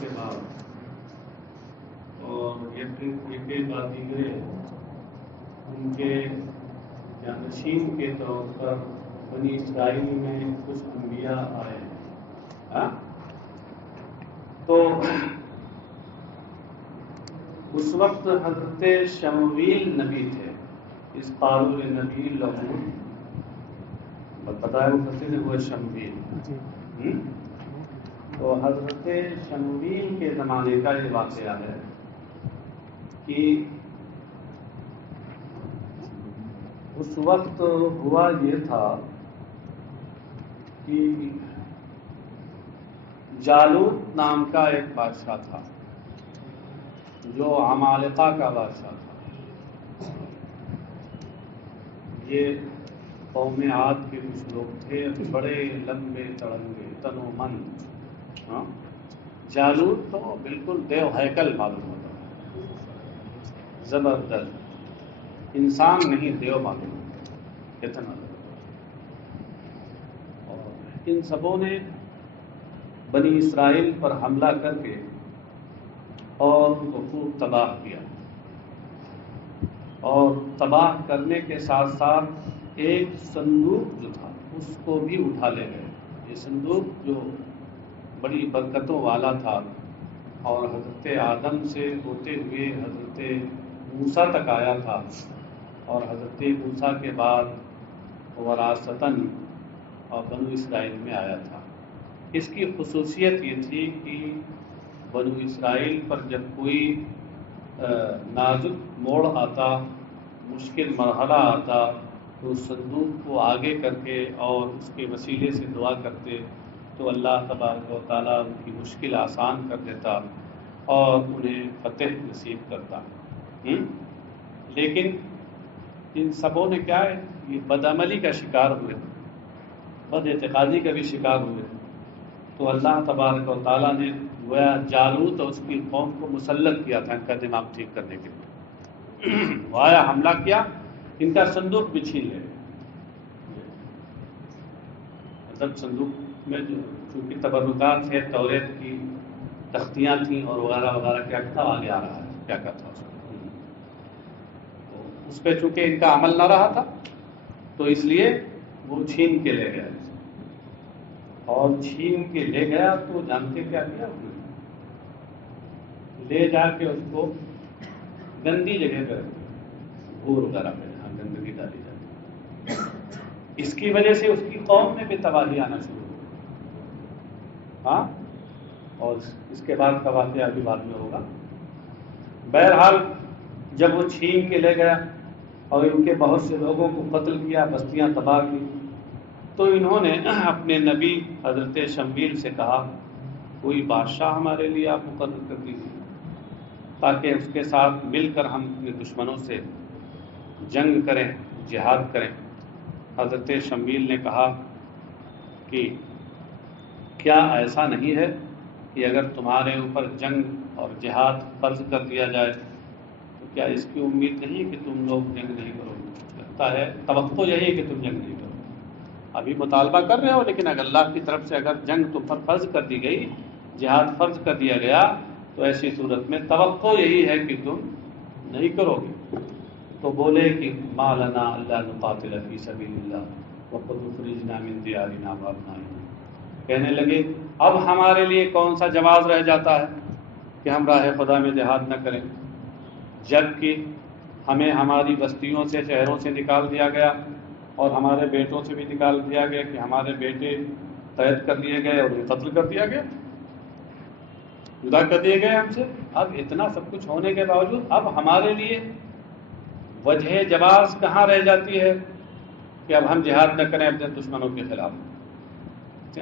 کے بعد اور ایک بات دیگرے ان کے جانشین کے طور پر بنی اسرائیل میں کچھ انبیاء آئے ہیں. تو اس وقت حضرت شمویل نبی تھے. اس قالوا نبی لہو بتایا مفسر وہ شمویل. تو حضرت شمویل کے زمانے کا یہ واقعہ ہے کہ اس وقت ہوا یہ تھا کہ جالوت نام کا ایک بادشاہ تھا جو عمالقہ کا بادشاہ تھا. یہ قوم عاد کے کچھ لوگ تھے بڑے لمبے تڑنگے تنو من. جالوت تو بالکل دیو ہیکل معلوم ہوتا ہے, زبردست انسان نہیں دیو معلوم ہوتا اتنا. اور ان سبوں نے بنی اسرائیل پر حملہ کر کے اور ان کو خوب تباہ کیا. اور تباہ کرنے کے ساتھ ساتھ ایک صندوق جو تھا اس کو بھی اٹھا لے گئے. یہ صندوق جو بڑی برکتوں والا تھا اور حضرت آدم سے ہوتے ہوئے حضرت موسیٰ تک آیا تھا اور حضرت موسیٰ کے بعد وراثتاً اور بنو اسرائیل میں آیا تھا. اس کی خصوصیت یہ تھی کہ بنو اسرائیل پر جب کوئی نازک موڑ آتا, مشکل مرحلہ آتا, تو صندوق کو آگے کر کے اور اس کے وسیلے سے دعا کرتے تو اللہ تبارک و تعالیٰ ان کی مشکل آسان کر دیتا اور انہیں فتح نصیب کرتا. لیکن ان سبوں نے کیا ہے, یہ بدعملی کا شکار ہوئے, بد اعتقادی کا بھی شکار ہوئے. تو اللہ تبارک و تعالیٰ نے گویا جالوت اور اس کی قوم کو مسلط کیا تھا ان کا دماغ ٹھیک کرنے کے لیے. وہ آیا, حملہ کیا, ان کا صندوق بھی چھین لے. مطلب صندوق میں جو چونکہ تبرکات تھے, توریت کی تختیاں تھیں اور وغیرہ وغیرہ, کیا تھا آگے آ رہا ہے کیا تھا اس پہ چونکہ ان کا عمل نہ رہا تھا تو اس لیے وہ چھین کے لے گئے. اور چھین کے لے گیا تو جانتے کیا کیا, لے جا کے اس کو گندی جگہ پہ گور وغیرہ پہ جہاں گندگی ڈالی جاتی ہے. اس کی وجہ سے اس کی قوم میں بھی تباہی آنا شروع ہو. اور اس کے بعد کا واقعہ ابھی بعد میں ہوگا. بہرحال جب وہ چھین کے لے گیا اور ان کے بہت سے لوگوں کو قتل کیا, بستیاں تباہ کی, تو انہوں نے اپنے نبی حضرت شمویل سے کہا کوئی بادشاہ ہمارے لیے آپ مقرر کر دیجیے تاکہ اس کے ساتھ مل کر ہم اپنے دشمنوں سے جنگ کریں, جہاد کریں. حضرت شمویل نے کہا کہ کیا ایسا نہیں ہے کہ اگر تمہارے اوپر جنگ اور جہاد فرض کر دیا جائے تو کیا اس کی امید نہیں کہ تم لوگ جنگ نہیں کرو گے؟ لگتا ہے توقع یہی ہے کہ تم جنگ نہیں کرو. ابھی مطالبہ کر رہے ہو لیکن اگر اللہ کی طرف سے اگر جنگ تم پر فرض کر دی گئی, جہاد فرض کر دیا گیا, تو ایسی صورت میں توقع یہی ہے کہ تم نہیں کرو گے. تو بولے کہ ما لنا الا نقاتل فی سبیل اللہ وقد اخرجنا من دیارنا وابنائنا. کہنے لگے اب ہمارے لیے کون سا جواز رہ جاتا ہے کہ ہم راہ خدا میں جہاد نہ کریں, جبکہ ہمیں ہماری بستیوں سے, شہروں سے نکال دیا گیا اور ہمارے بیٹوں سے بھی نکال دیا گیا کہ ہمارے بیٹے قید کر لیے گئے اور قتل کر دیا گیا, جدا کر دیے گئے ہم سے. اب اتنا سب کچھ ہونے کے باوجود اب ہمارے لیے وجہ جواز کہاں رہ جاتی ہے کہ اب ہم جہاد نہ کریں اپنے دشمنوں کے خلاف.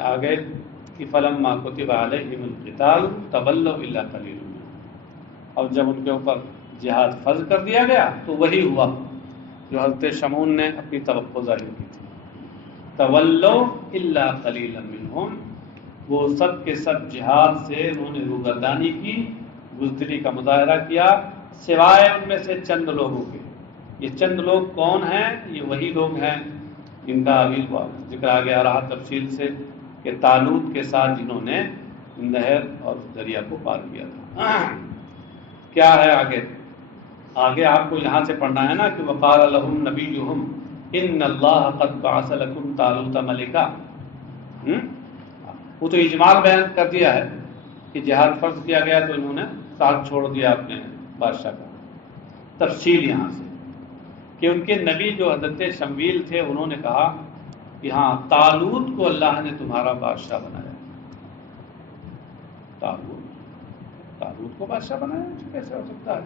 آگے کہ فلما کتب علیہم القتال تولوا الا قلیل منهم. اور جب ان کے اوپر جہاد فرض کر دیا گیا تو وہی ہوا جو حضرت شمعون نے اپنی توقع ظاہر کی تھی. تولوا الا قلیلا منهم, وہ سب کے سب جہاد سے انہوں نے روگردانی کی, بزدلی کا مظاہرہ کیا, سوائے ان میں سے چند لوگوں کے. یہ چند لوگ کون ہیں؟ یہ وہی لوگ ہیں جن کا ابھی ذکر آ گیا رہا تفصیل سے کہ طالوت کے ساتھ جنہوں نے نہر اور دریا کو پار کیا تھا۔ کیا ہے آگے آپ کو یہاں سے پڑھنا ہے نا کہ وقال لهم نبیہم ان اللہ قد بعث لکم طالوت ملکا۔ وہ تو اجمال بیان کر دیا ہے کہ جہاد فرض کیا گیا تو انہوں نے ساتھ چھوڑ دیا اپنے بادشاہ کا۔ تفصیل یہاں سے کہ ان کے نبی جو حضرت شمویل تھے انہوں نے کہا کہ ہاں طالوت کو اللہ نے تمہارا بادشاہ بنایا۔ طالوت کو بادشاہ بنایا کیسے ہو سکتا ہے؟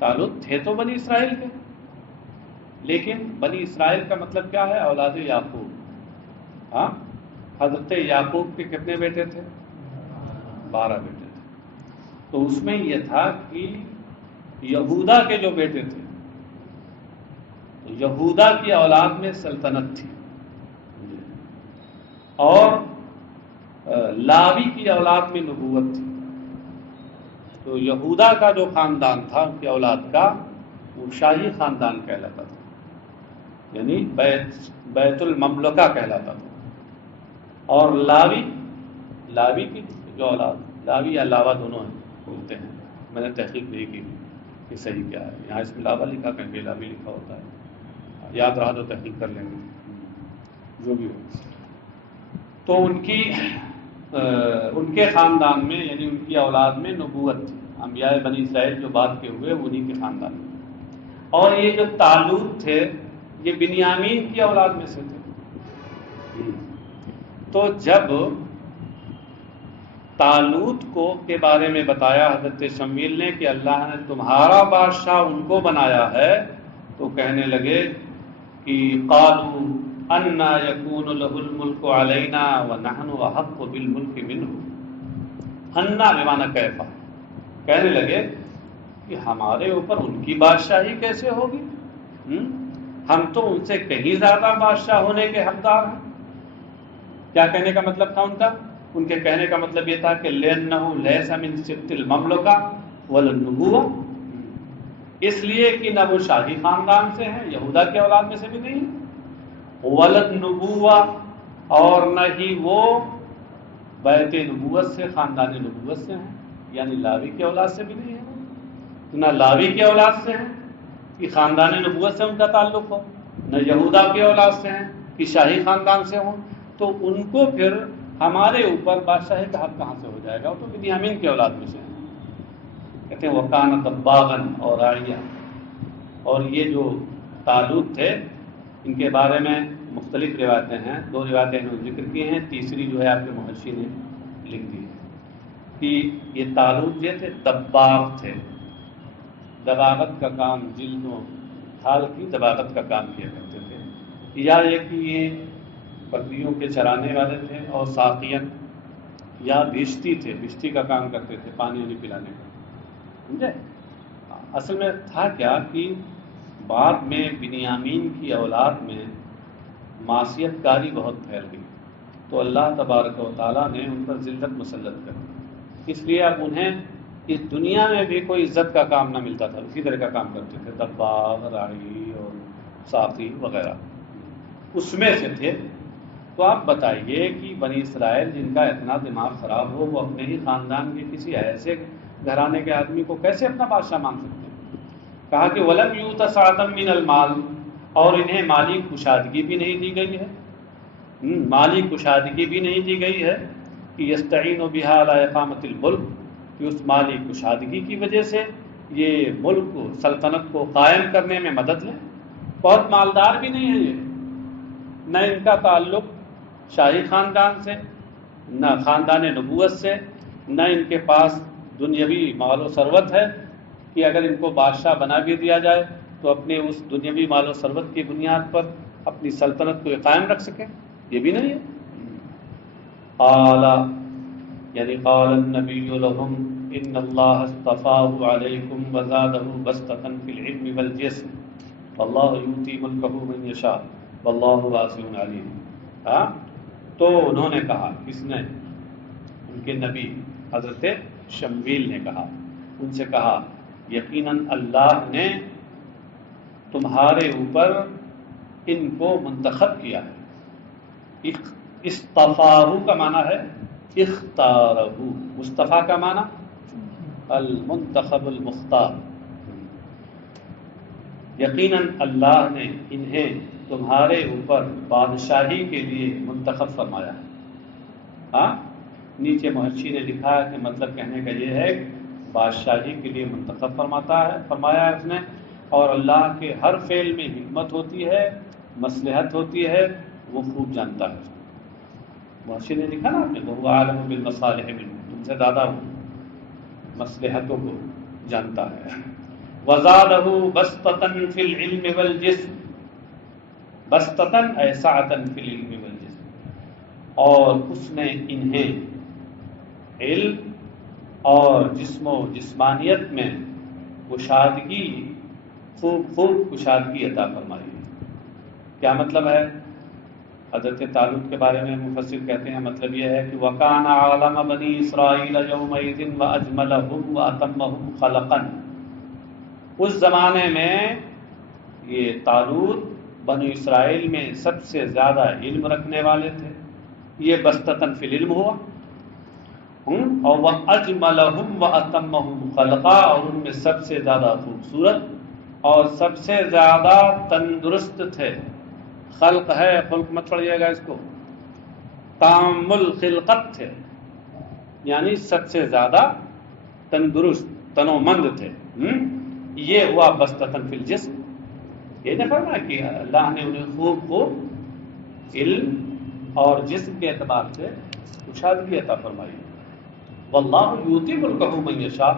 طالوت تھے تو بنی اسرائیل کے، لیکن بنی اسرائیل کا مطلب کیا ہے؟ اولاد یعقوب۔ ہاں، حضرت یعقوب کے کتنے بیٹے تھے؟ 12 بیٹے تھے۔ تو اس میں یہ تھا کہ یہودا کے جو بیٹے تھے، تو یہودا کی اولاد میں سلطنت تھی، اور لاوی کی اولاد میں نبوت تھی۔ تو یہودا کا جو خاندان تھا ان کی اولاد کا، وہ شاہی خاندان کہلاتا تھا، یعنی بیت المملکہ کہلاتا تھا۔ اور لاوی کی جو اولاد، لاوی یا لاوا دونوں ہیں بولتے ہیں، میں نے تحقیق نہیں کی کہ صحیح کیا ہے، یہاں اس میں لاوا لکھا کہیں گے لاوی لکھا ہوتا ہے، یاد رہا تو تحقیق کر لیں گے جو بھی ہو۔ تو ان کے خاندان میں یعنی ان کی اولاد میں نبوت تھی، انبیاء بنی اسرائیل جو بعد کے ہوئے انہی کے خاندان میں۔ اور یہ جو طالوت تھے یہ بنیامین کی اولاد میں سے تھے۔ تو جب طالوت کے بارے میں بتایا حضرت شمویل نے کہ اللہ نے تمہارا بادشاہ ان کو بنایا ہے، تو کہنے لگے کہ قالوا انا یکون له الملک علینا ونحن احق بالملک منہ۔ انا بمعنی کیفا، کہنے لگے کہ ہمارے اوپر ان کی بادشاہی کیسے ہوگی؟ ہم تو ان سے کہیں زیادہ بادشاہ ہونے کے حقدار ہیں۔ کیا کہنے کا مطلب تھا ان کا؟ ان کے کہنے کا مطلب یہ تھا کہ لِأَنَّهُ لَيْسَ مِن سِبْطِ الْمَمْلُكَةِ وَلَا النُّبُوَّةِ، اس لیے کہ نہ وہ شاہی خاندان سے ہیں، یہودا کے اولاد میں سے بھی نہیں، وَلَا النُّبُوَّةِ، اور نہ ہی وہ بیت نبوت سے، خاندان نبوت سے ہیں، یعنی لاوی کی اولاد سے بھی نہیں ہے، نہ لاوی کی اولاد سے ہیں کہ خاندان نبوت سے ان کا تعلق ہو، نہ یہودا کی اولاد سے ہیں کہ شاہی خاندان سے ہوں، تو ان کو پھر ہمارے اوپر بادشاہی کا حق کہاں سے ہو جائے گا؟ وہ تو بنیامین کی اولاد میں سے ہیں۔ کہتے ہیں وَكَانَ طَبَّاغًا اور راعیہ۔ اور یہ جو طالوت تھے ان کے بارے میں مختلف روایتیں ہیں، 2 روایتیں انہوں نے ذکر کی ہیں، تیسری جو ہے آپ کے محشی نے لکھ دی ہے کہ یہ طالوت جو تھے دباغ تھے، دباغت کا کام، جلد و کھال کی دباغت کا کام کیا کرتے تھے، یا یہ کہ یہ بکریوں کے چرانے والے تھے، اور ساقین یا بھشتی تھے، بھشتی کا کام کرتے تھے، پانی نہیں پلانے کا، سمجھے؟ اصل میں تھا کیا کہ بعد میں بنیامین کی اولاد میں معصیت کاری بہت پھیل گئی، تو اللہ تبارک و تعالیٰ نے ان پر ذلت مسلط کر دی، اس لیے اب انہیں اس دنیا میں بھی کوئی عزت کا کام نہ ملتا تھا، اسی طرح کا کام کرتے تھے، دباغ، راعی اور ساقی وغیرہ اس میں سے تھے۔ تو آپ بتائیے کہ بنی اسرائیل جن کا اتنا دماغ خراب ہو، وہ اپنے ہی خاندان کے کسی ایسے گھرانے کے آدمی کو کیسے اپنا بادشاہ مان سکتے ہیں؟ کہا کہ وَلَمْ يُؤْتَ سَعَةً مِّنَ الْمَالِ، اور انہیں مالی کشادگی بھی نہیں دی گئی ہے، مالی کشادگی بھی نہیں دی گئی ہے کہ يَسْتَعِينُ بِهَا عَلَىٰ إِقَامَةِ الْمُلْكِ، کہ اس مالی کشادگی کی وجہ سے یہ ملک کو، سلطنت کو قائم کرنے میں مدد لیں۔ بہت مالدار بھی نہیں ہے یہ، نہ ان کا تعلق شاہی خاندان سے، نہ خاندان نبوت سے، نہ ان کے پاس دنیاوی مال و ثروت ہے کہ اگر ان کو بادشاہ بنا بھی دیا جائے تو اپنے اس دنیاوی مال و ثروت کی بنیاد پر اپنی سلطنت کو قائم رکھ سکیں، یہ بھی نہیں ہے۔ قال یعنی قال النبی لهم ان اللہ اصطفاہ علیکم وزادہ بسطۃ فی العلم والجسم واللہ یؤتی ملکہ من یشاء واللہ واسع علیم۔ تو انہوں نے کہا، کس نے؟ ان کے نبی حضرت شمویل نے کہا، ان سے کہا یقیناً اللہ نے تمہارے اوپر ان کو منتخب کیا ہے. اصطفاہ کا معنی ہے اختارہ، مصطفیٰ کا معنی المنتخب المختار. یقیناً اللہ نے انہیں تمہارے اوپر بادشاہی کے لیے منتخب فرمایا ہے. ہاں، نیچے محشی نے لکھا ہے کہ مطلب کہنے کا یہ ہے کہ بادشاہی کے لیے منتخب فرمایا ہے اس نے، اور اللہ کے ہر فعل میں حکمت ہوتی ہے، مصلحت ہوتی ہے، وہ خوب جانتا ہے. محشی نے لکھا نا آپ نے، وہ عالم بالمصالح منہ، تم سے زیادہ وہ مصلحتوں کو جانتا ہے. وزادہ بسطۃ فی العلم والجسم، بسطۃ اے سعۃ فی العلم والجسم، اور اس نے انہیں علم اور جسم و جسمانیت میں کشادگی، خوب کشادگی عطا فرمائی ہے. کیا مطلب ہے؟ حضرت طالوت کے بارے میں مفسر کہتے ہیں مطلب یہ ہے کہ وَكَانَ عَالَمَ بَنِي إِسْرَائِيلَ يَوْمَئِذٍ وَأَجْمَلَهُمْ وَأَتَمَّهُمْ خَلَقًا. اس زمانے میں یہ طالوت بنو اسرائیل میں سب سے زیادہ علم رکھنے والے تھے. یہ بسطتاً فی العلم ہوا، اور وَأَجْمَلَهُمْ وَأَتَمَّهُمْ خَلَقًا، اور ان میں سب سے زیادہ خوبصورت اور سب سے زیادہ تندرست تھے. خلق ہے، خلق مت پڑھیے گا اس کو، تام الخلقت تھے، یعنی سب سے زیادہ تندرست تنومند تھے. یہ ہوا بسطتاً فی الجسم. یہ نہ فرمایا کہ اللہ نے انہیں خوب علم اور جسم کے اعتبار سے کشادگی عطا فرمائی. واللہ یؤتی ملکہ من یشاء،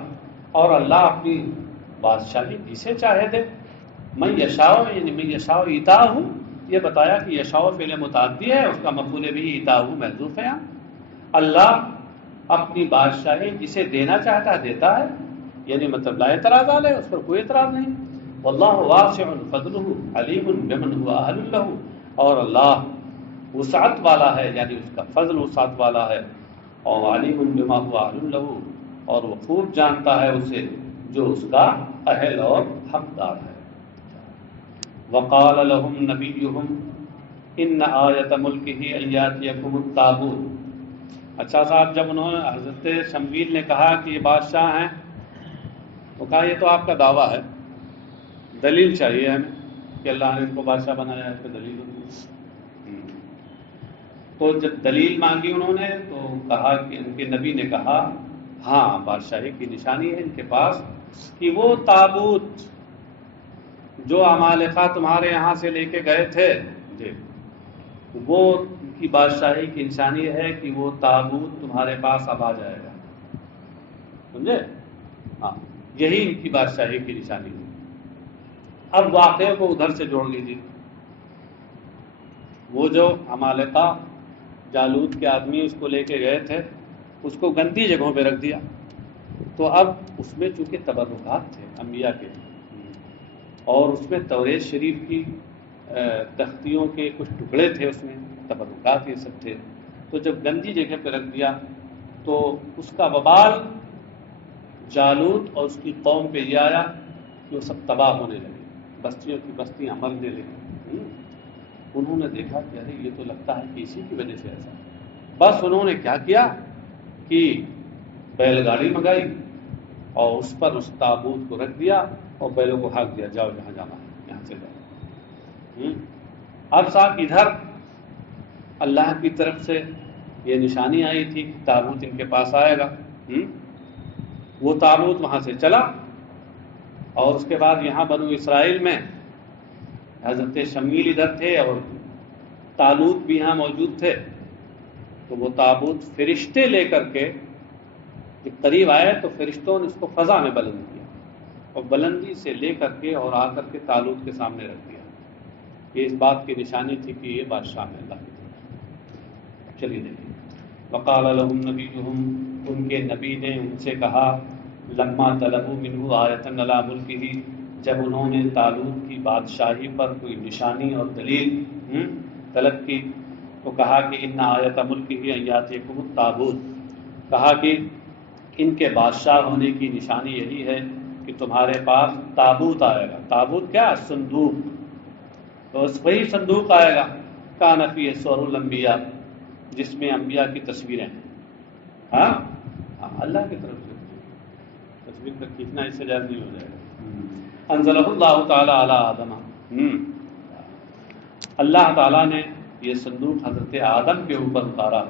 اور اللہ اپنی بادشاہی جسے چاہے دے. من یشاء یعنی من یشاء عطاہ، یہ بتایا کہ یشاء فعل متعدی ہے، اس کا مفعول بھی عطاہ محذوف ہے. اللہ اپنی بادشاہی جسے دینا چاہتا ہے دیتا ہے، یعنی مطلب لا اعتراض علیہ، اس پر کوئی اعتراض نہیں. واللہ واسع فضلہ علیم بمن هو اہل لہ، اور اللہ وسعت والا ہے، یعنی اس کا فضل وسعت والا ہے، اور علیم بما هو اہل لہ، اور وہ خوب جانتا ہے اسے جو اس کا اہل اور حقدار ہے. وقال لهم نبيهم ان آیۃ ملکہ ان یاتیکم التابوت. اچھا صاحب، جب انہوں نے حضرت شمویل نے کہا کہ یہ بادشاہ ہیں، تو کہا یہ تو آپ کا دعویٰ ہے، دلیل چاہیے ہمیں کہ اللہ نے ان کو بادشاہ بنایا ہے، اس پہ دلیل ہوتی. تو جب دلیل مانگی انہوں نے تو کہا کہ ان کے نبی نے کہا ہاں بادشاہی کی نشانی ہے ان کے پاس کہ وہ تابوت جو عمالقہ تمہارے یہاں سے لے کے گئے تھے، وہ ان کی بادشاہی کی نشانی ہے کہ وہ تابوت تمہارے پاس اب آ جائے گا. سمجھے؟ ہاں، یہی ان کی بادشاہی کی نشانی ہے. اب واقعے کو ادھر سے جوڑ لیجیے. وہ جو عمالقہ جالوت کے آدمی اس کو لے کے گئے تھے، اس کو گندی جگہوں پہ رکھ دیا. تو اب اس میں چونکہ تبرکات تھے انبیاء کے، اور اس میں توریت شریف کی تختیوں کے کچھ ٹکڑے تھے، اس میں تبرکات یہ سب تھے. تو جب گندی جگہ پہ رکھ دیا تو اس کا وبال جالوت اور اس کی قوم پہ یہ آیا کہ وہ سب تباہ ہونے لگے، بستیوں کی بستیاں مرنے لگی. انہوں نے دیکھا کہ ارے یہ تو لگتا ہے کہ اسی کی وجہ سے ایسا. بس انہوں نے کیا کیا کہ بیل گاڑی منگائی اور اس پر اس تابوت کو رکھ دیا اور بیلوں کو ہانک دیا، جاؤ جہاں جانا ہے یہاں سے جاؤ. اب صاحب ادھر اللہ کی طرف سے یہ نشانی آئی تھی کہ تابوت ان کے پاس آئے گا. وہ تابوت وہاں سے چلا، اور اس کے بعد یہاں بنو اسرائیل میں حضرت شمیل ادھر تھے اور طالوت بھی یہاں موجود تھے. تو وہ تابوت فرشتے لے کر کے جب قریب آئے تو فرشتوں نے اس کو فضا میں بلند کیا اور بلندی سے لے کر کے اور آ کر کے طالوت کے سامنے رکھ دیا. یہ اس بات کی نشانی تھی کہ یہ بادشاہ ہے اللہ کی طرف. چلیے دیکھیں. وقال لهم نبیہم، ان کے نبی نے ان سے کہا، لما طلبوا منہ آیۃ علی ملکہ، جب انہوں نے طالوت کی بادشاہی پر کوئی نشانی اور دلیل طلب کی تو کہا کہ ان آیۃ ملکہ ان یاتیکم التابوت، کہا کہ ان کے بادشاہ ہونے کی نشانی یہی ہے کہ تمہارے پاس تابوت آئے گا. تابوت کیا؟ صندوق. تو وہی صندوق آئے گا. کان فیہ صور الانبیاء، جس میں انبیاء کی تصویریں ہیں. ہاں اللہ کی طرف سے تصویر کا کھینچنا اس سے جائز نہیں ہو جائے گا. انزلہ اللہ تعالی علی آدم، اللہ تعالیٰ نے یہ صندوق حضرت آدم کے اوپر اتارا.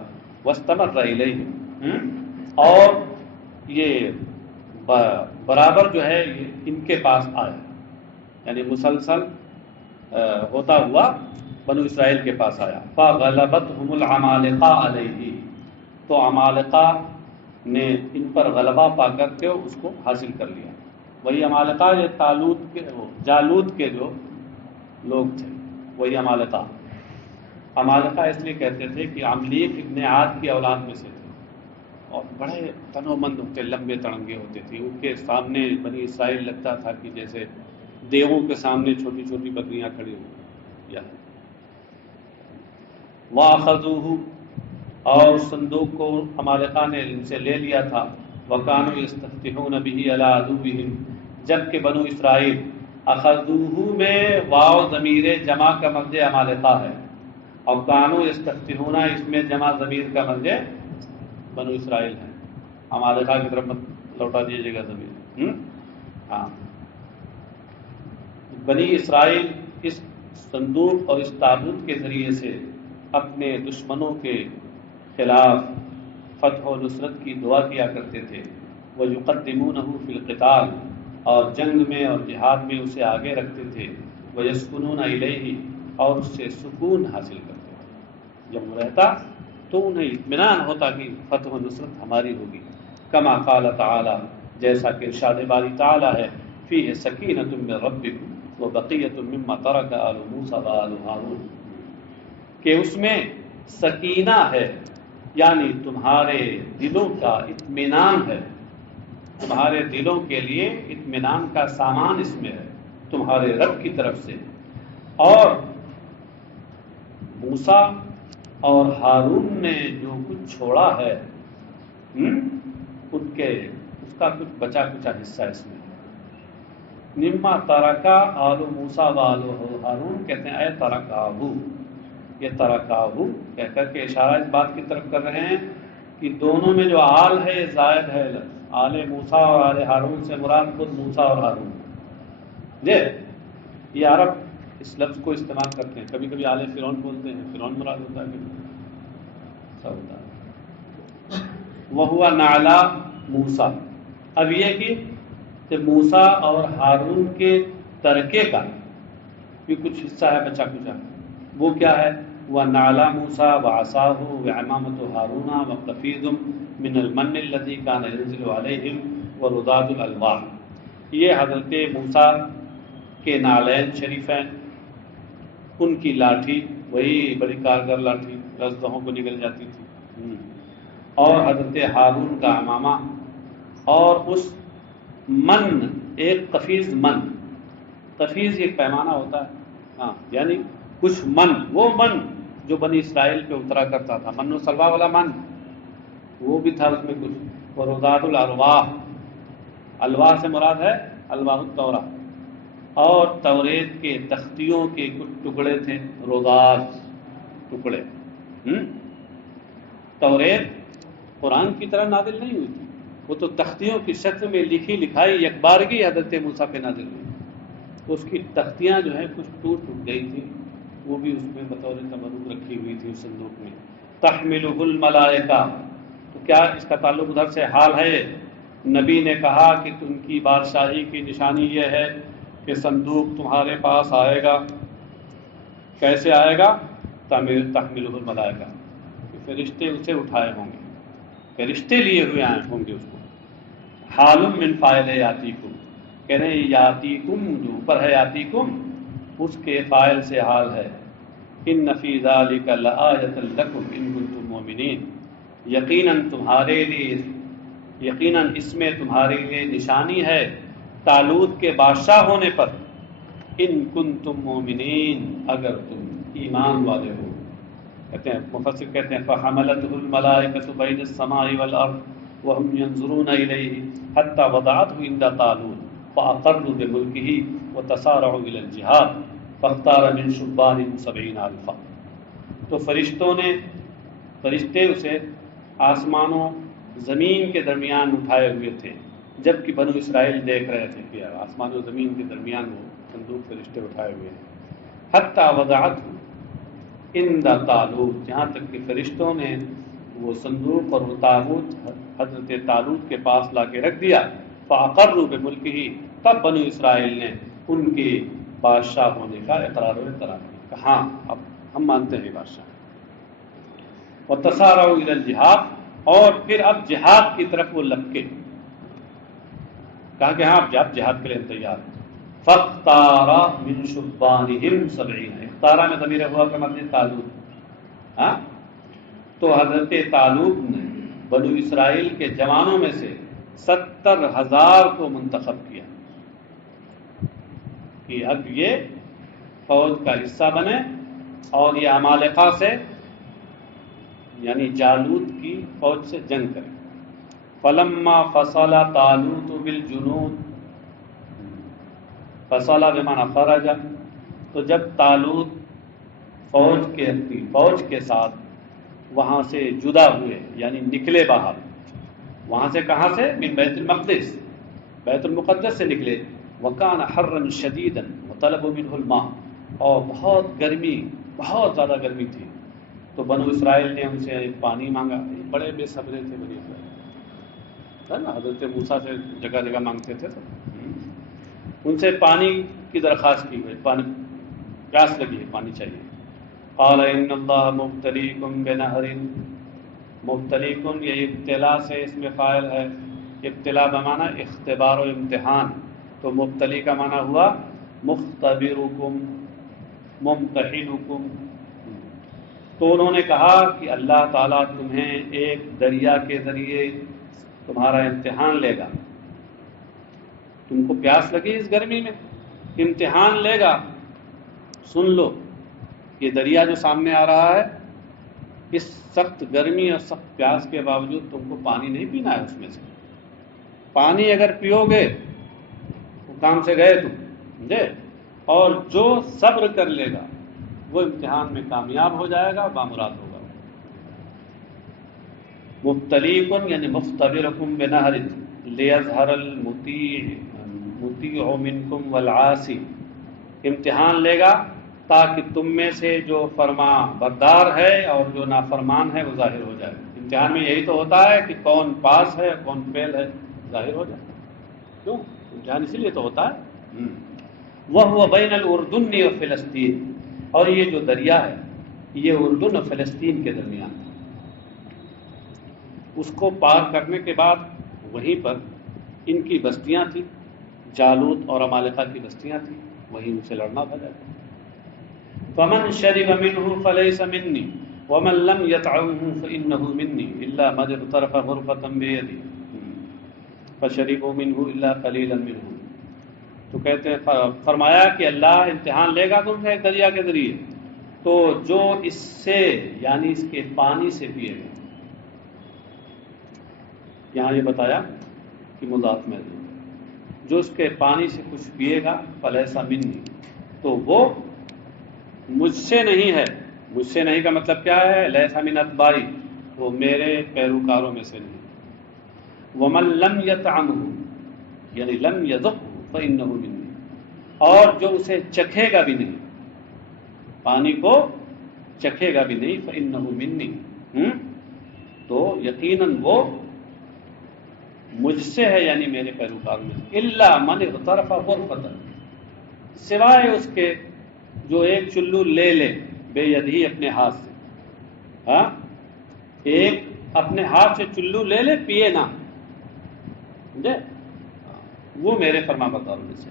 واستمر الیہ، اور یہ برابر جو ہے یہ ان کے پاس آیا، یعنی مسلسل ہوتا ہوا بنو اسرائیل کے پاس آیا. فغلبتہم العمالقہ علیہ، تو عمالقہ نے ان پر غلبہ پا کر کے اس کو حاصل کر لیا. وہی عمالقہ یہ طالوت کے جالوت کے جو لوگ تھے وہی عمالقہ. عمالقہ اس لیے کہتے تھے کہ عملیق ابن عاد کی اولاد میں سے تھے اور بڑے تنو مند ہوتے، لمبے تڑنگے ہوتے تھے. ان کے سامنے بنی اسرائیل لگتا تھا کہ جیسے دیووں کے سامنے چھوٹی چھوٹی بکریاں کھڑی ہوئی. وَأَخَذُوهُ، اور صندوق کو عمالقہ نے ان سے لے لیا تھا. وَكَانُوا يَسْتَفْتِحُونَ بِهِ عَلَىٰ عَدُوِّهِمْ، جبکہ بنو اسرائیل، اخذوہ میں واو ضمیر جمع کا مرجع عمالقہ ہے، اور کانوا یستفتحون اس میں جمع ضمیر کا مرجع بنو اسرائیل ہے. عمالقہ کی طرف لوٹا دیجیے گا ضمیر. ہاں، بنی اسرائیل اس صندوق اور اس تابوت کے ذریعے سے اپنے دشمنوں کے خلاف فتح و نصرت کی دعا کیا کرتے تھے. وَيُقَدِّمُونَهُ فِي الْقِتَالِ، اور جنگ میں اور جہاد میں اسے آگے رکھتے تھے. وَيَسْكُنُونَ إِلَيْهِ، اور اس سے سکون حاصل کرتے تھے. جب وہ رہتا تو انہیں اطمینان ہوتا کہ فتح و نصرت ہماری ہوگی. کما قال تعالی، جیسا کہ ارشاد باری تعالی ہے، فیہ سکینۃ من ربکم وبقیۃ مما ترک آل موسیٰ وآل ہارون، کہ اس میں سکینہ ہے، یعنی تمہارے دلوں کا اطمینان ہے، تمہارے دلوں کے لیے اطمینان کا سامان اس میں ہے تمہارے رب کی طرف سے. اور موسیٰ اور ہارون نے جو کچھ چھوڑا ہے اس کا کچھ بچا کچا حصہ اس میں. مما ترکا آل موسیٰ وآل ہارون، کہتے ہیں اے ترکاہو، یہ ترکاہو کہہ کر کے اشارہ اس بات کی طرف کر رہے ہیں کہ دونوں میں جو آل ہے یہ زائد ہے. آل موسیٰ اور آل ہارون سے مراد خود موسیٰ اور ہارون. یہ عرب اس لفظ کو استعمال کرتے ہیں. کبھی کبھی آل فرعون بولتے ہیں، فرعون مراد ہوتا ہے، سب ہوتا ہے. وَهُوَ نَعْلَى موسیٰ، اب یہ کہ موسیٰ اور ہارون کے ترکے کا بھی کچھ حصہ ہے بچا کچا. وہ کیا ہے؟ وَنَعْلَى موسیٰ وَعَصَاهُ وَعِمَامَةُ هَارُونَ وَقَفِيزٌ من المن الذي كان ينزل عليهم ورضاد الالواح. یہ حضرت موسیٰ کے نالین شریفین، ان کی لاٹھی، وہی بڑی کارگر لاٹھی رزدہوں کو نگل جاتی تھی، اور حضرت ہارون کا امامہ، اور اس من، ایک قفیز من، قفیز ایک پیمانہ ہوتا ہے، ہاں، یعنی کچھ من، وہ من جو بنی اسرائیل پہ اترا کرتا تھا، من و سلوا والا من، وہ بھی تھا اس میں کچھ. اور رضاد الالواح، الواح سے مراد ہے الواح التوراہ، اور توریت کے تختیوں کے کچھ ٹکڑے تھے، رضاد ٹکڑے. توریت قرآن کی طرح نازل نہیں ہوئی تھی، وہ تو تختیوں کی شکل میں لکھی لکھائی یکبارگی حضرت موسیٰ پہ نازل ہوئی. اس کی تختیاں جو ہیں کچھ ٹوٹ گئی تھی، وہ بھی اس میں بطور تبرک رکھی ہوئی تھی اس صندوق میں. تحملہ الملائکہ، تو کیا اس کا تعلق ادھر سے حال ہے؟ نبی نے کہا کہ تم کی بادشاہی کی نشانی یہ ہے کہ صندوق تمہارے پاس آئے گا. کیسے آئے گا؟ تحملہ الملائکہ، فرشتے اسے اٹھائے ہوں گے، فرشتے لیے ہوئے آئے ہوں گے اس کو. حال من فاعل یاتیکم، کہہ رہے ہیں یاتیکم جو اوپر ہے یاتیکم اس کے فاعل سے حال ہے. ان فی ذلک لآیۃ لکم ان کنتم مؤمنین، یقیناً تمہارے لیے، یقیناً اس میں تمہارے لیے نشانی ہے طالوت کے بادشاہ ہونے پر. ان کنتم مؤمنین، اگر تم ایمان والے ہو. کہتے ہیں مفسر کہتے ہیں فحملته الملائکۃ بین السماء والارض وهم ينظرون الیہ حتی وضعته عند طالوت. فأقروا بملكه وتسارعوا إلى الجهاد فاختار من شبانهم 70,000. تو فرشتے اسے آسمانوں زمین کے درمیان اٹھائے ہوئے تھے، جبکہ بنو اسرائیل دیکھ رہے تھے کہ آسمان و زمین کے درمیان وہ صندوق فرشتے اٹھائے ہوئے ہیں. حتی وضعته عند طالوت، جہاں تک کہ فرشتوں نے وہ صندوق اور وہ تابوت حضرت طالوت کے پاس لا کے رکھ دیا. فاقروا بملکہ، تب بنو اسرائیل نے ان کے بادشاہ ہونے کا اقرار و اعتراف کیا کہ ہاں اب ہم مانتے ہیں بادشاہ. وتسارعوا الی الجہاد، اور پھر اب جہاد کی طرف وہ لپکے، کہا کہ ہاں اب جہاد کے لیے تیار. فاختار من شبانہم 70، اختارا میں ضمیر ہوا کا مطلب طالوت. ہاں تو حضرت طالوت نے بنو اسرائیل کے جوانوں میں سے 70,000 کو منتخب کیا کہ اب یہ فوج کا حصہ بنے اور یہ عمالقہ سے یعنی جالوت کی فوج سے جنگ کرے. فلما فصل طالوت بالجنود، فصل بمعنی خرج، تو جب طالوت فوج کے ساتھ وہاں سے جدا ہوئے یعنی نکلے باہر، وہاں سے کہاں سے؟ من بیت المقدس، بیت المقدس سے نکلے. وکان حرا شدیدا وطلب منه الماء، اور بہت زیادہ گرمی تھی تو بنو اسرائیل نے ان سے پانی مانگا. بڑے بے صبرے تھے بنی اسرائیل، ہے نا، حضرت موسیٰ سے جگہ جگہ مانگتے تھے تو ان سے پانی کی درخواست کی گئی، پانی پیاس لگی ہے، پانی چاہیے. قال ان اللہ مبتلیکم بنہر، مبتلیکم یہ ابتلا سے اس میں فاعل ہے. ابتلا بمعنی اختبار و امتحان، تو مبتلی کا معنی ہوا مختبرکم ممتحنکم. تو انہوں نے کہا کہ اللہ تعالیٰ تمہیں ایک دریا کے ذریعے تمہارا امتحان لے گا. تم کو پیاس لگی اس گرمی میں، امتحان لے گا. سن لو، یہ دریا جو سامنے آ رہا ہے، اس سخت گرمی اور سخت پیاس کے باوجود تم کو پانی نہیں پینا ہے. اس میں سے پانی اگر پیو گے تو کام سے گئے تم دے، اور جو صبر کر لے گا وہ امتحان میں کامیاب ہو جائے گا، بامراد ہوگا. مبتلیکم یعنی مختبرکم بنہر لیظہر المطیع منکم والعاصی، امتحان لے گا تاکہ تم میں سے جو فرما بردار ہے اور جو نافرمان ہے وہ ظاہر ہو جائے. امتحان میں یہی تو ہوتا ہے کہ کون پاس ہے کون فیل ہے، ظاہر ہو جائے. کیوں امتحان اسی لیے تو ہوتا ہے. وَهُوَ بَيْنَ الْأُرْدُنِ وَفِلَسْطِينَ، اور یہ جو دریا ہے یہ اردن اور فلسطین کے درمیان ہے. اس کو پار کرنے کے بعد وہیں پر ان کی بستیاں تھیں، جالوت اور عمالقہ کی بستیاں تھیں، وہیں ان سے لڑنا تھا جاتا. فمن شرب منه فليس مني ومن لم يطعمه فإنه مني إلا من اغترف غرفة بيده فشربوا منه إلا قليلا منهم. تو کہتے ہیں فرمایا کہ اللہ امتحان لے گا تم سے ایک دریا کے ذریعے، تو جو اس سے یعنی اس کے پانی سے پیے گا، یہاں یہ بتایا کہ مضاف میں جو اس کے پانی سے کچھ پیے گا فلیس منی، تو وہ مجھ سے نہیں ہے. مجھ سے نہیں کا مطلب کیا ہے؟ لیس من اتباعی، وہ میرے پیروکاروں میں سے نہیں. ومن لم یطعمہ یعنی لم یذقہ فإنہ منی، اور جو اسے چکھے گا بھی نہیں، پانی کو چکھے گا بھی نہیں، فإنہ منی، تو یقیناً وہ مجھ سے ہے یعنی میرے پیروکاروں میں سے. الا من اغترف غرفۃ، سوائے اس کے جو ایک چلو لے لے بے یدی اپنے ہاتھ سے. ہاں ایک اپنے ہاتھ سے چلو لے لے، پیے نہ، سمجھے، وہ میرے فرما برداروں میں سے.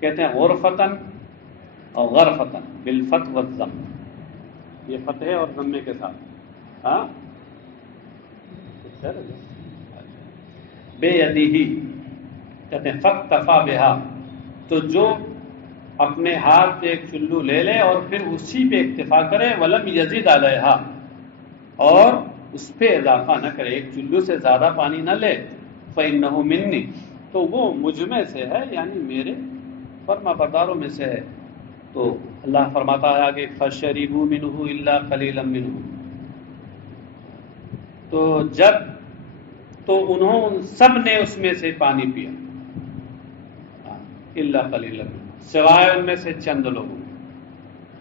کہتے ہیں غرفتن اور غرفتن بالفتح والضم، یہ فتح اور ضمے کے ساتھ. ہاں بے یدی ہی کہتے ہیں فاکتفا بہا، تو جو اپنے ہاتھ پہ ایک چلو لے لے اور پھر اسی پہ اکتفا کرے، ولم یزید علیہا، اور اس پہ اضافہ نہ کرے، ایک چلو سے زیادہ پانی نہ لے، فإنہ منی، تو وہ مجھ میں سے ہے، یعنی میرے فرما برداروں میں سے ہے۔ تو اللہ فرماتا ہے آگے فَشَرِبُوا مِنْهُ إِلَّا قَلِيلًا مِنْهُ، تو انہوں سب نے اس میں سے پانی پیا، الا قلیلا، سوائے ان میں سے چند لوگوں،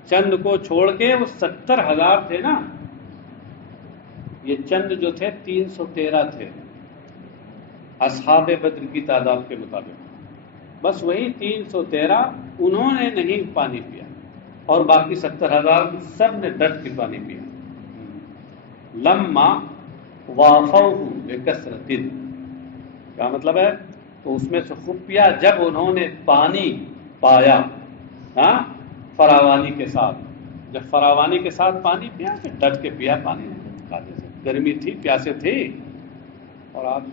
چند کو چھوڑ کے وہ 70,000 تھے نا، یہ چند جو تھے 313 تھے اصحاب بدر کی تعداد کے مطابق، بس وہی 313 انہوں نے نہیں پانی پیا، اور باقی 70,000 سب نے ڈٹ کے پانی پیا۔ لما وافوہ بکثرت، کیا مطلب ہے؟ تو اس میں سے خوب پیا جب انہوں نے پانی پایا، فراوانی کے ساتھ، جب فراوانی کے ساتھ پانی پیا تو ڈٹ کے پیا پانی، کھاتے سے گرمی تھی، پیاسے تھی۔ اور آپ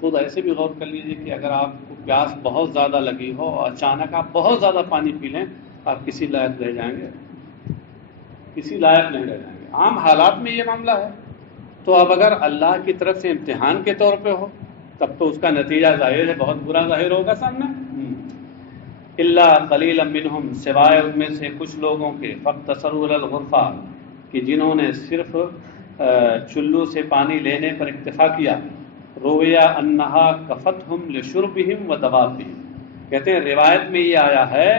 خود ایسے بھی غور کر لیجئے کہ اگر آپ کو پیاس بہت زیادہ لگی ہو اور اچانک آپ بہت زیادہ پانی پی لیں، آپ کسی لائق رہ جائیں گے؟ کسی لائق نہیں رہ جائیں گے۔ عام حالات میں یہ معاملہ ہے، تو اب اگر اللہ کی طرف سے امتحان کے طور پہ ہو تب تو اس کا نتیجہ ظاہر ہے بہت برا ظاہر ہوگا سامنے۔ الا قلیلا منہم، سوائے ان میں سے کچھ لوگوں کے، فاقتصروا علی الغرفہ، کہ جنہوں نے صرف چلو سے پانی لینے پر اکتفا کیا۔ رویا انہا کفتہم لشربہم ودوابہم، کہتے ہیں روایت میں یہ آیا ہے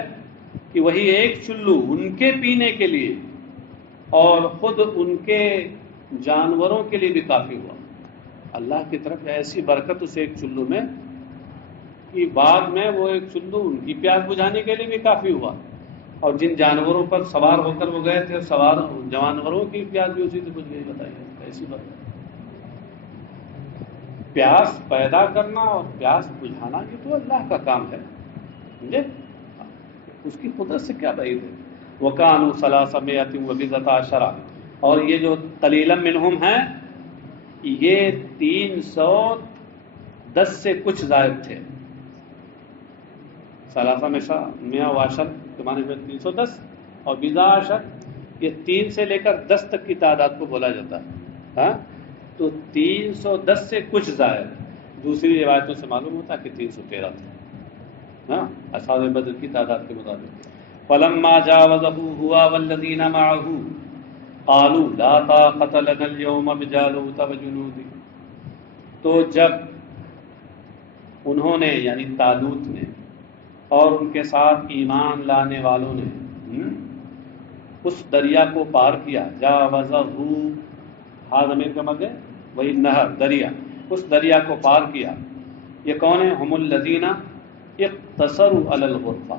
کہ وہی ایک چلو ان کے پینے کے لیے اور خود ان کے جانوروں کے لیے بھی کافی ہوا۔ اللہ کی طرف ایسی برکت اس ایک چلو میں کہ بعد میں وہ ایک چلو ان کی پیاس بجھانے کے لیے بھی کافی ہوا، اور جن جانوروں پر سوار ہو کر وہ گئے تھے سوار جانوروں کی پیاس بھی اسی سے بجھ گئی۔ بتائیے ایسی برکت، پیاس پیدا کرنا اور پیاس بجھانا یہ تو اللہ کا کام ہے، سمجھے؟ اس کی قدرت سے کیا بعید ہے۔ وَكَانُوا 312، اور یہ جو قلیلا منہم ہیں یہ 310 سے کچھ زائد تھے۔ 310 کے معنی میں 310 اور 20 یہ 3 سے لے کر 10 تک کی تعداد کو بولا جاتا ہے، تو 310 سے کچھ زائد، دوسری روایتوں سے معلوم ہوتا ہے کہ 313 تھے اصحاب بدر کی تعداد کے مطابق۔ فَلَمَّا جَاوَزَهُ هُوَ وَالَّذِينَ مَعَهُ قَالُوا لَا طَاقَةَ لَنَا الْيَوْمَ بِجَالُوتَ وَجُنُودِهِ، تو جب انہوں نے یعنی طالوت نے اور ان کے ساتھ ایمان لانے والوں نے اس دریا کو پار کیا، جاوزہ، ضمیر کا مطلب ہے وہی نہر، دریا، اس دریا کو پار کیا۔ یہ کون ہیں؟ ہم الذین اقتصروا علی الغرفہ،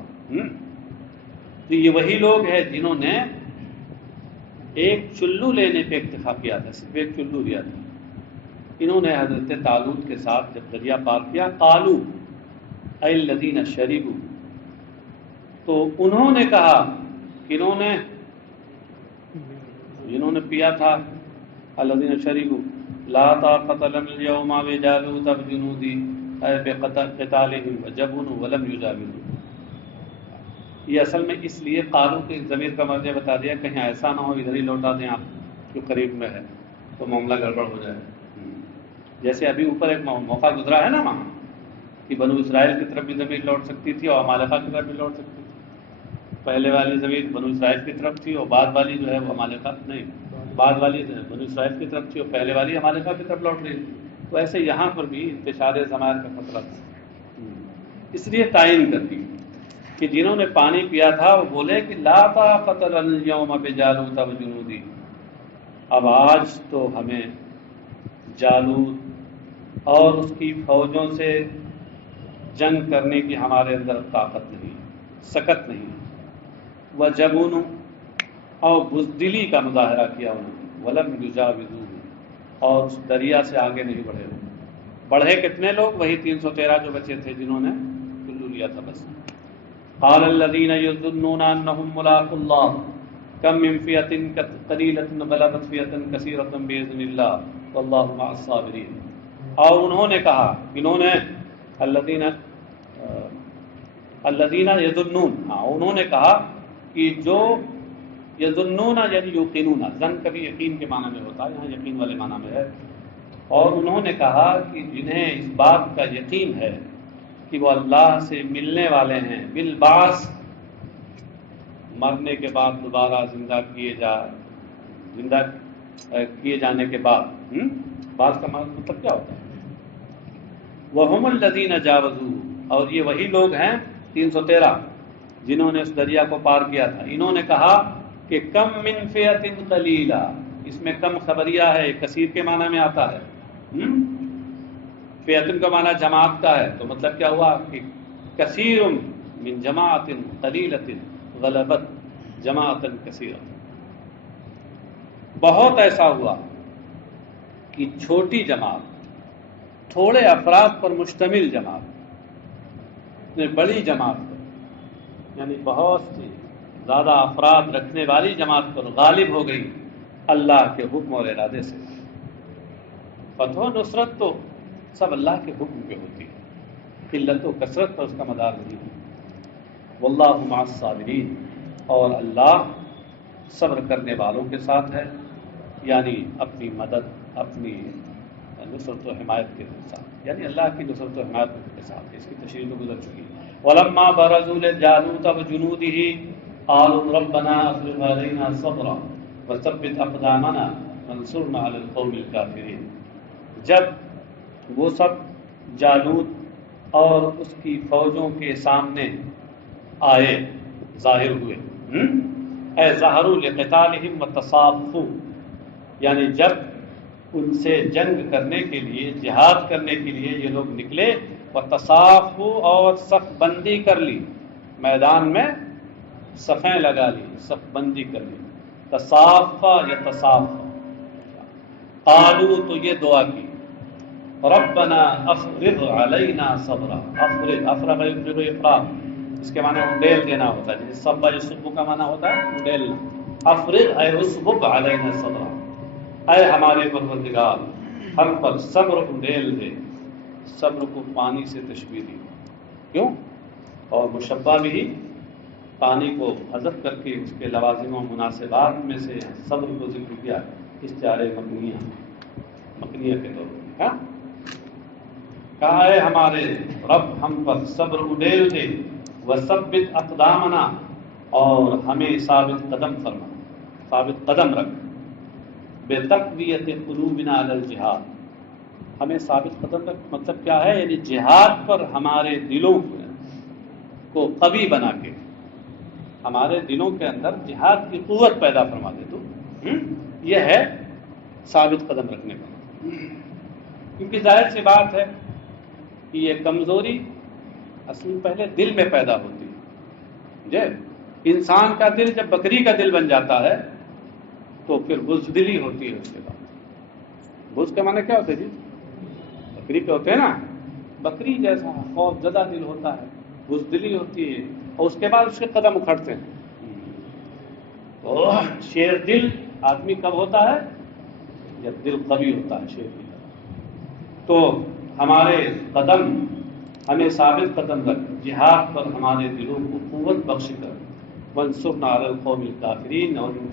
تو یہ وہی لوگ ہیں جنہوں نے ایک چلو لینے پہ اکتفا کیا تھا، صرف ایک چلو لیا تھا۔ انہوں نے حضرت طالوت کے ساتھ جب دریا پار کیا، قالوا اے الذین شربوا، تو انہوں نے کہا، جنہوں نے پیا تھا، الذین شربوا لا طاقۃ لنا اليوم بجالوت وجنودہ اے بقتالہم وجبنوا ولم یجاوزوا۔ یہ اصل میں اس لیے قالو کے ضمیر کا مرجع بتا دیا، کہیں ایسا نہ ہو ادھر ہی لوٹا دیں آپ جو قریب میں ہے تو معاملہ گڑبڑ ہو جائے۔ جیسے ابھی اوپر ایک موقع گزرا ہے نا وہاں کہ بنو اسرائیل کی طرف بھی ضمیر لوٹ سکتی تھی اور عمالقہ کی طرف بھی لوٹ سکتی تھی۔ پہلے والی ضمیر بنو اسرائیل کی طرف تھی اور بعد والی جو ہے وہ عمالقہ، نہیں، بعد والی بنو اسرائیل کی طرف تھی اور پہلے والی عمالقہ کی طرف لوٹ رہی تھی۔ تو ایسے یہاں پر بھی انتشار ضمائر کا خطرہ تھا، اس لیے تعین کر دی کہ جنہوں نے پانی پیا تھا وہ بولے کہ لا طاقۃ لنا اليوم بجالوت وجنودہ، اب آج تو ہمیں جالوت اور اس کی فوجوں سے جنگ کرنے کی ہمارے اندر طاقت نہیں، سکت نہیں۔ وجبن، اور بزدلی کا مظاہرہ کیا انہوں نے، ولم یجاوزوہ، اور اس دریا سے آگے نہیں بڑھے۔ بڑھے کتنے لوگ؟ وہی 313 جو بچے تھے جنہوں نے چلو لیا تھا بس۔ قال الذين يظنون انهم ملاقو الله كم من فئة قليلة غلبت فئة كثيرة بإذن الله والله مع الصابرين، اور انہوں نے کہا، انہوں نے الذين يظنون، انہوں نے کہا کہ جو یظنون یعنی یوقنون، ظن کبھی یقین کے معنی میں ہوتا ہے، یہاں یقین والے معنی میں ہے، اور انہوں نے کہا کہ جنہیں اس بات کا یقین ہے کہ وہ اللہ سے ملنے والے ہیں، بالبعث، مرنے کے بعد دوبارہ زندہ کیے جانے کے بعد۔ بعض کا مطلب کیا ہوتا ہے؟ وَهُمُ الَّذِينَ جَاوَزُوا، اور یہ وہی لوگ ہیں 313 جنہوں نے اس دریا کو پار کیا تھا۔ انہوں نے کہا کہ کم من فئۃ قلیلہ، اس میں کم خبریہ ہے، کثیر کے معنی میں آتا ہے۔ فئۃ کا معنی جماعت کا ہے، تو مطلب کیا ہوا کہ کثیر من جماعت قلیلۃ غلبت جماعت کثیرۃ، بہت ایسا ہوا کہ چھوٹی جماعت، تھوڑے افراد پر مشتمل جماعت نے بڑی جماعت پر، یعنی بہت سی زیادہ افراد رکھنے والی جماعت پر غالب ہو گئی اللہ کے حکم اور ارادے سے۔ فتح و نصرت تو سب اللہ کے حکم پہ ہوتی ہے، قلت و کثرت پر اس کا مدار نہیں ہے۔ واللہ مع الصابرین، اور اللہ صبر کرنے والوں کے ساتھ ہے، یعنی اپنی مدد، اپنی نصرت و حمایت کے ساتھ، یعنی اللہ کی نصرت و حمایت کے ساتھ۔ اس کی تشریح تو گزر چکی ہے۔ وَلَمَّا بَرَزُوا لِجَالُوتَ وَجُنُودِهِ قَالُوا رَبَّنَا أَفْرِغْ عَلَيْنَا صَبْرًا وَثَبِّتْ أَقْدَامَنَا وَانصُرْنَا عَلَى الْقَوْمِ الْكَافِرِينَ، جب وہ سب جالوت اور اس کی فوجوں کے سامنے آئے، ظاہر ہوئے، اے ظہروا لقتالہم وتصافوا، یعنی جب ان سے جنگ کرنے کے لیے، جہاد کرنے کے لیے یہ لوگ نکلے، وتصافوا، اور صف بندی کر لی، میدان میں صفیں لگا لی، صف بندی کر لی، تصافا یا تصافا۔ قالوا، تو یہ دعا کی، ربنا افرغ علینا صبرا، افرغ یفرغ افراغ، اس کے معنی انڈیل دینا ہوتا ہے، جیسے صبا یصب کا معنی ہوتا ہے انڈیل۔ افرغ اے اسبغ علینا صبرا، اے ہمارے پروردگار ہم پر صبر انڈیل دے۔ صبر کو پانی سے تشبیہ دی، کیوں؟ اور مشبہ بھی پانی کو حذف کر کے اس کے لوازم و مناسبات میں سے صبر کو ذکر کیا، استعارے مکنیہ کے طور پر۔ ہاں، کہا ہے ہمارے رب ہم پر صبر انڈیل دے، وثبت اقدامنا، اور ہمیں ثابت قدم فرما، ثابت قدم رکھ، بتقویت قلوبنا علی الجہاد، ہمیں ثابت قدم رکھ مطلب کیا ہے؟ یعنی جہاد پر ہمارے دلوں کو قوی بنا کے، ہمارے دلوں کے اندر جہاد کی قوت پیدا فرما دے تو، یہ ہے ثابت قدم رکھنے کا۔ کیونکہ ظاہر سی بات ہے کہ یہ کمزوری اصل پہلے دل میں پیدا ہوتی ہے۔ جب انسان کا دل جب بکری کا دل بن جاتا ہے تو پھر بزدلی ہوتی ہے۔ اس کے بعد بز کا معنی کیا ہوتا ہے جی؟ بکری پہ ہوتے ہیں نا، بکری جیسا خوف زدہ دل ہوتا ہے، بزدلی ہوتی ہے، اور اس کے بعد اس کے قدم اکھڑتے ہیں۔ تو شیر دل آدمی کب ہوتا ہے؟ جب دل قوی ہوتا ہے، شیر دل۔ تو ہمارے قدم، ہمیں ثابت قدم رکھ، جہاد پر ہمارے دلوں کو قوت بخش کر، وانصرنا علی القوم الکافرین، اور ان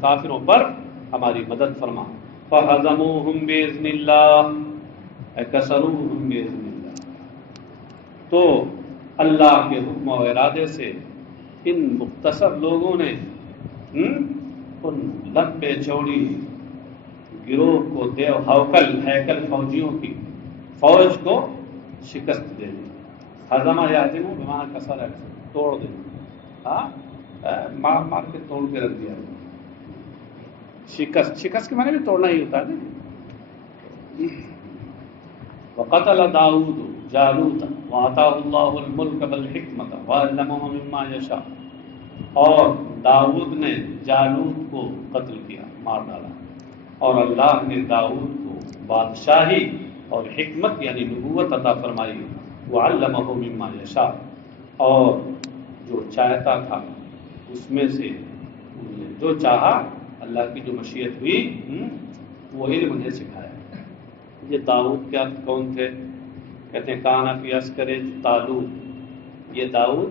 کافروں پر ہماری مدد فرما۔ فہزموہم باذن اللہ، کسروہم باذن اللہ، تو اللہ کے حکم و ارادے سے ان مختصر لوگوں نے ان لمبے چوڑی گروہ کو، دیو ہیکل فوجیوں کی فوج کو شکست دے دی۔ ہزمہ یہزمو بمعنی کسر ہے، توڑ دے، مار مار کے توڑ کے رکھ دیا۔ شکست کے معنی بھی توڑنا ہی ہوتا ہے۔ وقتل داؤد جالوت وآتاہ اللہ الملک والحکمت وعلمہ مما یشاء، اور داؤد نے جالوت کو قتل کیا، مار ڈالا، اور اللہ نے داؤد کو بادشاہی اور حکمت یعنی نبوت عطا فرمائی، وعلمہ مما یشاء، اور جو چاہتا تھا اس میں سے جو چاہا، اللہ کی جو مشیت ہوئی وہ علم انہیں سکھایا۔ یہ داؤد کیا کون تھے؟ کہتے ہیں کانا فی عسکر طالوت، یہ داؤد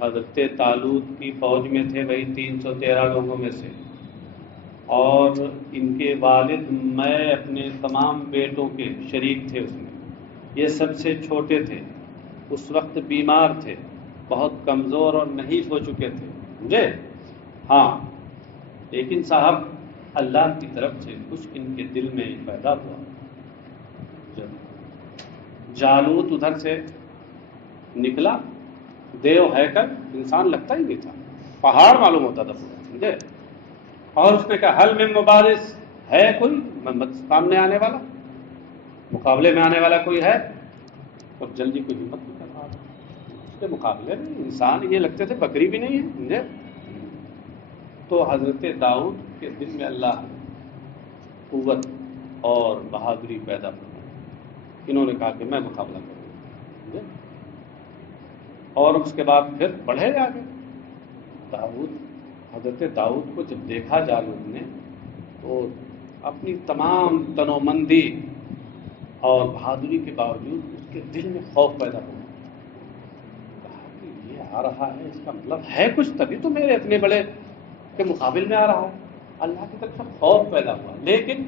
حضرت طالوت کی فوج میں تھے، وہی 313 لوگوں میں سے، اور ان کے والد میں اپنے تمام بیٹوں کے شریک تھے اس میں، یہ سب سے چھوٹے تھے، اس وقت بیمار تھے، بہت کمزور اور نحیف ہو چکے تھے، سمجھے؟ ہاں، لیکن صاحب اللہ کی طرف سے کچھ ان کے دل میں پیدا ہوا. جب جالوت ادھر سے نکلا، دیو ہیکل، انسان لگتا ہی نہیں تھا، پہاڑ معلوم ہوتا تھا پورا، سمجھے؟ اور اس نے کہا حل من مبارز، ہے کوئی سامنے آنے والا، مقابلے میں آنے والا کوئی ہے؟ اور جلدی کوئی ہمت نہیں کر رہا تھا اس کے مقابلے میں. انسان یہ لگتے تھے بکری بھی نہیں ہے، سمجھے؟ تو حضرت داؤد کے دل میں اللہ قوت اور بہادری پیدا ہوئی. انہوں نے کہا کہ میں مقابلہ کروں گا، اور اس کے بعد پھر بڑھے آگے. حضرت داؤد کو جب دیکھا جالوت نے تو اپنی تمام تنومندی اور بہادری کے باوجود اس کے دل میں خوف پیدا ہوا. کہا کہ یہ آ رہا ہے، اس کا مطلب ہے کچھ، تبھی تو میرے اتنے بڑے کے مقابل میں آ رہا ہے. اللہ کی طرف سے خوف پیدا ہوا. لیکن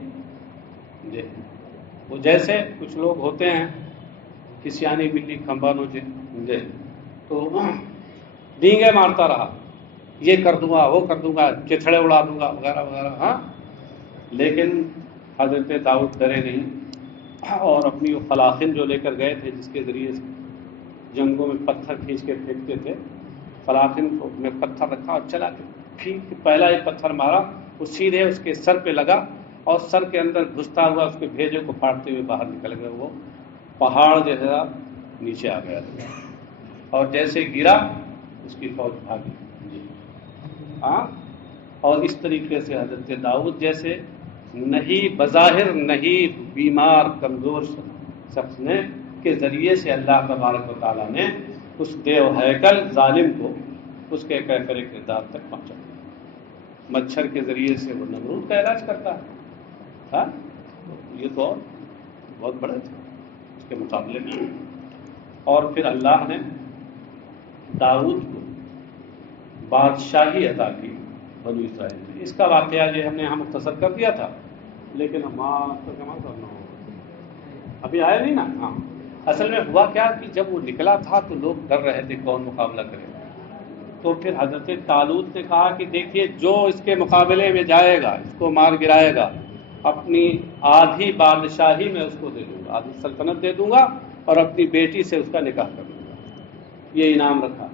وہ جیسے کچھ لوگ ہوتے ہیں، کسیانی بلی کھمبا نوچے، تو ڈینگے مارتا رہا، یہ کر دوں گا، وہ کر دوں گا، چچھڑے اڑا دوں گا، وغیرہ وغیرہ. ہاں، لیکن حضرت داؤد ڈرے نہیں، اور اپنی وہ فلاخن جو لے کر گئے تھے، جس کے ذریعے جنگوں میں پتھر کھینچ کے پھینکتے تھے، فلاخن کو میں پتھر رکھا اور چلا کے پھینک، پہلا ایک پتھر مارا، وہ سیدھے اس کے سر پہ لگا اور سر کے اندر گھستا ہوا اس کے بھیجے کو پھاڑتے ہوئے باہر نکل گئے. وہ پہاڑ جیسا نیچے آ گیا اور جیسے گرا اس کی فوج بھاگی. ہاں، اور اس طریقے سے حضرت داؤد جیسے نہیں، بظاہر نہیں، بیمار کمزور شخص نے کے ذریعے سے اللہ تبارک و تعالیٰ نے اس دیو ہیکل ظالم کو اس کے کیفر کردار تک پہنچا دیا. مچھر کے ذریعے سے وہ نمرود کا علاج کرتا ہے. ہاں، یہ تو بہت بڑے تھے اس کے مقابلے میں. اور پھر اللہ نے داؤد کو بادشاہی عطا کی بنو اسرائیل میں. اس کا واقعہ یہ ہم نے یہاں مختصر کر دیا تھا، لیکن ابھی آیا نہیں نا. ہاں، اصل میں ہوا کیا کہ جب وہ نکلا تھا تو لوگ ڈر رہے تھے کون مقابلہ کرے. تو پھر حضرت طالوت نے کہا کہ دیکھیے، جو اس کے مقابلے میں جائے گا، اس کو مار گرائے گا، اپنی آدھی بادشاہی میں اس کو دے دوں گا، آدھی سلطنت دے دوں گا، اور اپنی بیٹی سے اس کا نکاح کر دوں گا. یہ انعام رکھا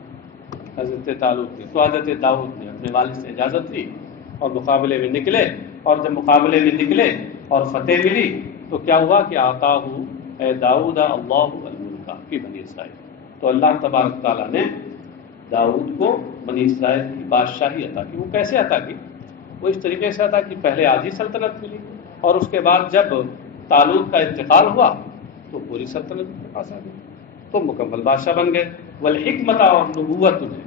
حضرت طالوت نے. تو حضرت داؤد نے اپنے والد سے اجازت لی اور مقابلے میں نکلے. اور جب مقابلے میں نکلے اور فتح ملی تو کیا ہوا کہ آتا ہوں اے داؤد اللہ الملک فی بنی اسرائیل. تو اللہ تبارک تعالیٰ نے داؤد کو بنی اسرائیل کی بادشاہی عطا کی. وہ کیسے عطا کی؟ وہ اس طریقے سے عطا کی، پہلے آدھی سلطنت ملی، اور اس کے بعد جب طالوت کا انتقال ہوا تو پوری سلطنت کے پاس آ گئی، تو مکمل بادشاہ بن گئے. والحکمت اور نبوت انہیں،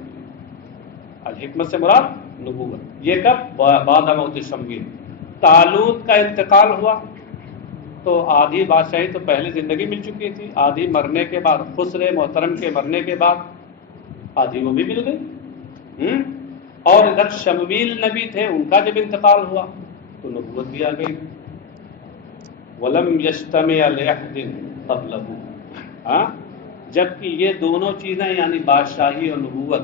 الحکمت سے مراد نبوت. یہ کب؟ بعد موت شمویل. طالوت کا انتقال ہوا تو آدھی بادشاہی تو پہلے زندگی مل چکی تھی، آدھی مرنے کے بعد، خسر محترم کے مرنے کے بعد آدھی وہ بھی مل گئی. اور ادھر شمویل نبی تھے، ان کا جب انتقال ہوا تو نبوت بھی آ گئی. وَلَمْ يَجْتَمِعْ لِأَحَدٍ قَبْلَهُ. ہاں، جبکہ یہ دونوں چیزیں یعنی بادشاہی اور نبوت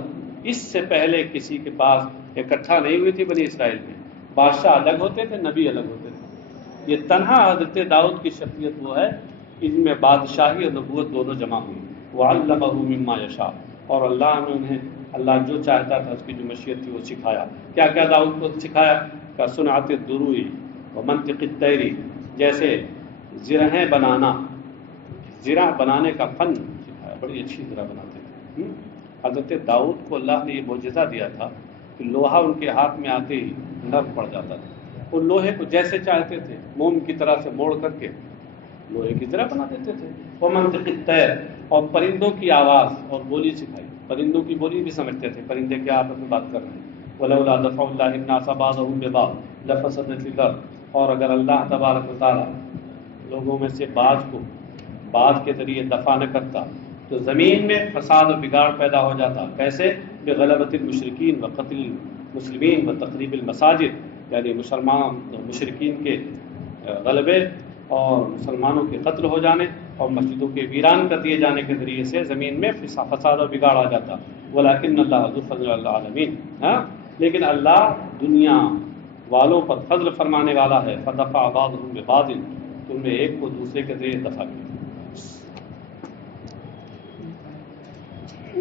اس سے پہلے کسی کے پاس اکٹھا نہیں ہوئی تھی بنی اسرائیل میں. بادشاہ الگ ہوتے تھے، نبی الگ ہوتے تھے. یہ تنہا حضرت داؤد کی شخصیت وہ ہے اس میں بادشاہی اور نبوت دونوں جمع ہوئی. وَعَلَّمَهُ مِمَّا يَشَاءُ. اور اللہ نے انہیں، اللہ جو چاہتا تھا اس کی جو مشیت تھی وہ سکھایا. کیا کیا داؤد کو سکھایا؟ کہ صنعت الدروع ومنطق الطیر، جیسے زرہیں بنانا، زرہ بنانے کا فن سکھایا. بڑی اچھی زرہ بناتے تھے. حضرت داؤد کو اللہ نے یہ معجزہ دیا تھا کہ لوہا ان کے ہاتھ میں آتے ہی نرم پڑ جاتا تھا. وہ لوہے کو جیسے چاہتے تھے موم کی طرح سے موڑ کر کے لوہے کی طرح بنا دیتے تھے. وہ منطق الطیر، اور پرندوں کی آواز اور بولی سکھائی. پرندوں کی بولی بھی سمجھتے تھے، پرندے کیا آپس میں بات کر رہے ہیں. وَلَوْلَا دَفْعُ اللَّهِ النَّاسَ بَعْضَهُم بِبَعْضٍ لَفَسَدَتِ الْأَرْضُ. اور اگر اللہ تبارک و تعالیٰ لوگوں میں سے بعض کو بعض کے ذریعے دفع نہ کرتا تو زمین میں فساد و بگاڑ پیدا ہو جاتا. کیسے؟ بغلبۃ المشرکین وقتل المسلمین وتخریب المساجد، یعنی مسلمان مشرکین کے غلبے اور مسلمانوں کے قتل ہو جانے اور مسجدوں کے ویران کر دیے جانے کے ذریعے سے زمین میں فساد و بگاڑ آ جاتا. ولیکن اللہ ذو فضل علی العالمین. ہاں لیکن اللہ دنیا والوں پر فضل فرمانے والا ہے. فدفع بعضهم ببعض، تم نے ایک کو دوسرے کے ذریعے دفع کیا.